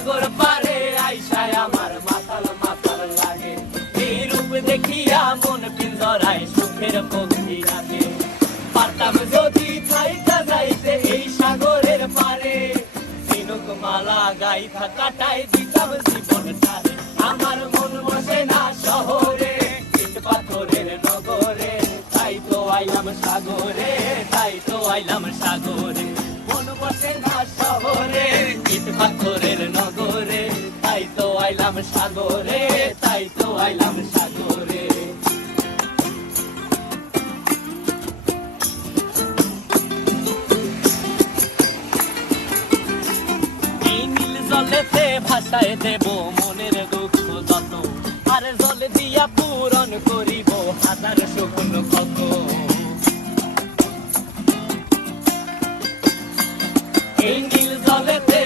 সাগর পারে আইসায় আমার মাতাল মাতাল লাগে। এই রূপ দেখিয়া মন পিঞ্জরায় সুখের পক্ষী রাখে। পারতাম যদি থাইকা যাইতে এই সাগরের পারে, ঝিনুক মালা গাইথা কাটাই দিতাম জীবনটারে। আমার মন বসে না শহরে, ইট পাথরের নগরে, তাই তো আইলাম সাগরে, তাই তো আইলাম সাগরে। মন বসে না শহরে, ইট পাথরের নগরে, তাই তো আইলাম সাগরে, তাই তো আইলাম সাগরে। এই নীল জলেতে ভাসায় দেব মনের দুঃখ যত, আর জল দিয়া পূরণ করিব হাজার শুকনো ক্ষত। এই নীল জলেতে